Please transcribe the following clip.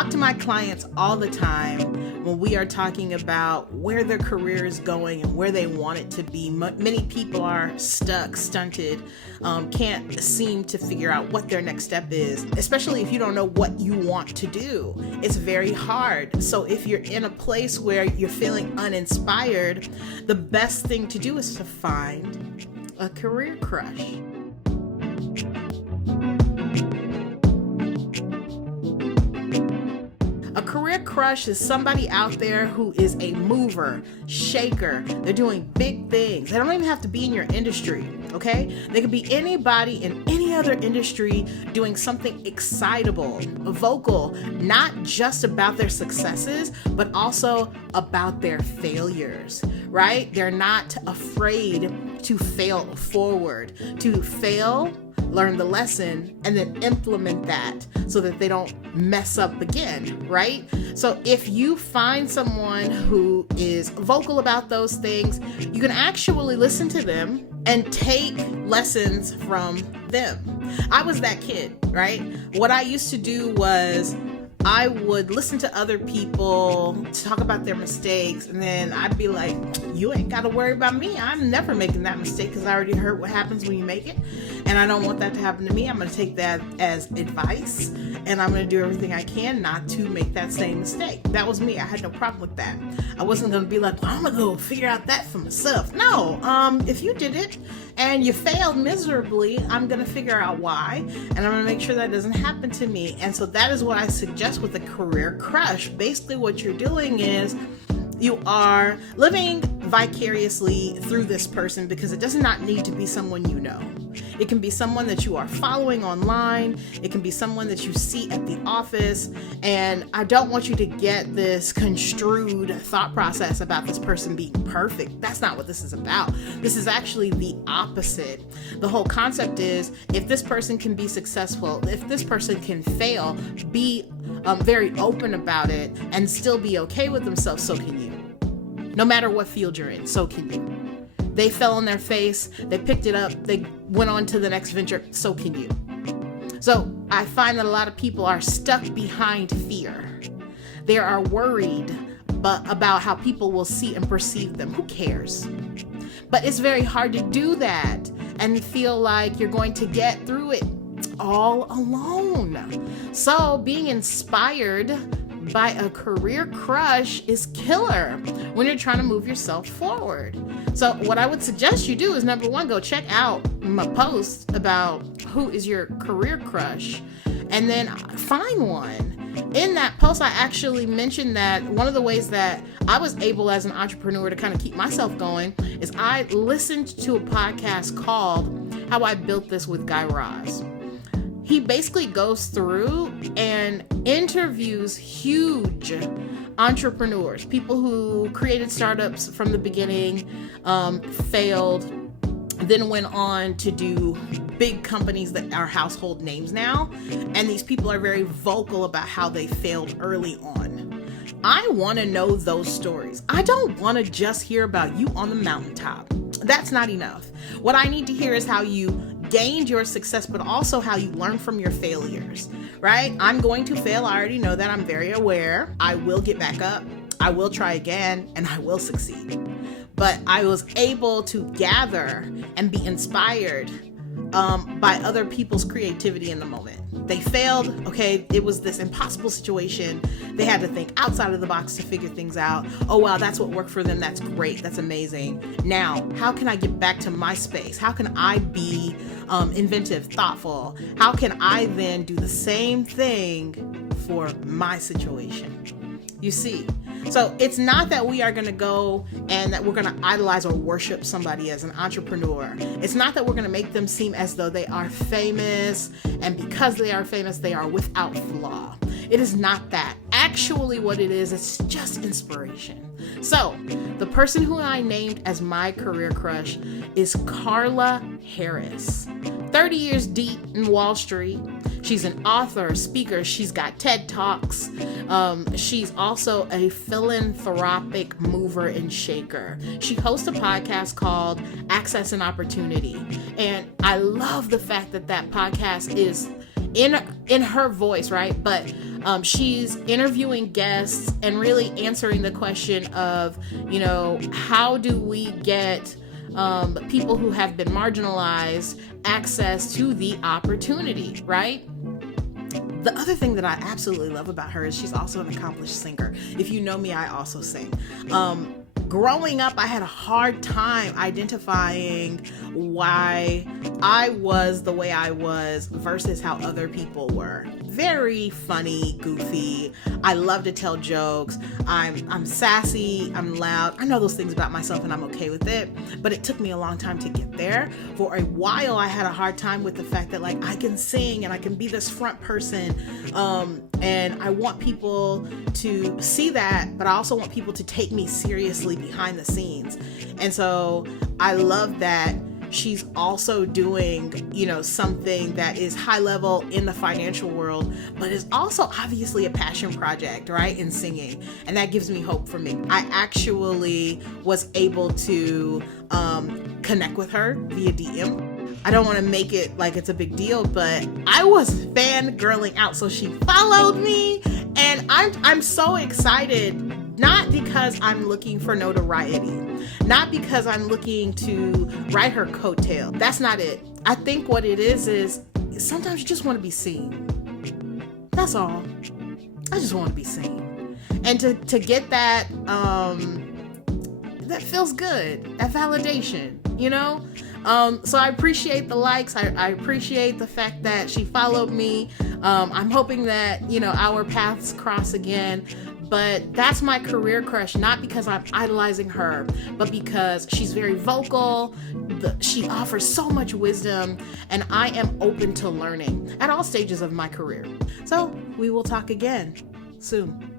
talk to my clients all the time when we are talking about where their career is going and where they want it to be. Many people are stuck, stunted, can't seem to figure out what their next step is, especially if you don't know what you want to do. It's very hard. So if you're in a place where you're feeling uninspired, the best thing to do is to find a career crush. A career crush is somebody out there who is a mover, shaker. They're doing big things. They don't even have to be in your industry, okay? They could be anybody in any other industry doing something excitable, vocal, not just about their successes, but also about their failures, right? They're not afraid to fail forward, to fail, learn the lesson, and then implement that so that they don't mess up again, right? So if you find someone who is vocal about those things, you can actually listen to them and take lessons from them. I was that kid, right? What I used to do was I would listen to other people talk about their mistakes, and then I'd be like, you ain't got to worry about me. I'm never making that mistake because I already heard what happens when you make it, and I don't want that to happen to me. I'm going to take that as advice, and I'm going to do everything I can not to make that same mistake. That was me. I had no problem with that. I wasn't going to be like, well, I'm going to go figure out that for myself. No, if you did it and you failed miserably, I'm going to figure out why, and I'm going to make sure that doesn't happen to me. And so that is what I suggest with a career crush. Basically what you're doing is you are living vicariously through this person, because it does not need to be someone you know. It can be someone that you are following online. It can be someone that you see at the office. And I don't want you to get this construed thought process about this person being perfect. That's not what this is about. This is actually the opposite. The whole concept is, if this person can be successful, if this person can fail, be very open about it and still be okay with themselves, so can you. No matter what field you're in, so can you. They fell on their face, they picked it up, they went on to the next venture, so can you. So I find that a lot of people are stuck behind fear. They are worried about how people will see and perceive them. Who cares? But it's very hard to do that and feel like you're going to get through it all alone. So being inspired by a career crush is killer when you're trying to move yourself forward. So what I would suggest you do is, number one, go check out my post about who is your career crush, and then find one. In that post, I actually mentioned that one of the ways that I was able as an entrepreneur to kind of keep myself going is I listened to a podcast called How I Built This with Guy Raz. He basically goes through and interviews huge entrepreneurs, people who created startups from the beginning, failed, then went on to do big companies that are household names now. And these people are very vocal about how they failed early on. I want to know those stories. I don't want to just hear about you on the mountaintop. That's not enough. What I need to hear is how you gained your success, but also how you learn from your failures, right? I'm going to fail. I already know that. I'm very aware. I will get back up. I will try again, and I will succeed. But I was able to gather and be inspired by other people's creativity in the moment. They failed. Okay, it was this impossible situation. They had to think outside of the box to figure things out. Oh, wow, that's what worked for them. That's great. That's amazing. Now, how can I get back to my space? How can I be inventive, thoughtful? How can I then do the same thing for my situation? You see, so it's not that we are going to go and that we're going to idolize or worship somebody as an entrepreneur. It's not that we're going to make them seem as though they are famous, and because they are famous, they are without flaw. It is not that. Actually, what it is, it's just inspiration. So the person who I named as my career crush is Carla Harris. 30 years deep in Wall Street. She's an author, speaker. She's got TED Talks. She's also a philanthropic mover and shaker. She hosts a podcast called Access and Opportunity. And I love the fact that that podcast is in her voice, right? But she's interviewing guests and really answering the question of, how do we get people who have been marginalized access to the opportunity, right? The other thing that I absolutely love about her is she's also an accomplished singer. If you know me, I also sing. Growing up, I had a hard time identifying why I was the way I was versus how other people were. Very funny, goofy. I love to tell jokes. I'm sassy. I'm loud. I know those things about myself and I'm okay with it. But it took me a long time to get there. For a while, I had a hard time with the fact that I can sing and I can be this front person. And I want people to see that, but I also want people to take me seriously behind the scenes. And so I love that she's also doing, something that is high level in the financial world, but is also obviously a passion project, right? In singing. And that gives me hope for me. I actually was able to connect with her via DM. I don't want to make it like it's a big deal, but I was fangirling out. So she followed me and I'm so excited, not because I'm looking for notoriety, not because I'm looking to ride her coattail. That's not it. I think what it is sometimes you just want to be seen. That's all. I just want to be seen. And to get that, that feels good. That validation, So I appreciate the likes. I appreciate the fact that she followed me. I'm hoping that, our paths cross again. But that's my career crush, not because I'm idolizing her, but because she's very vocal. She offers so much wisdom, and I am open to learning at all stages of my career. So we will talk again soon.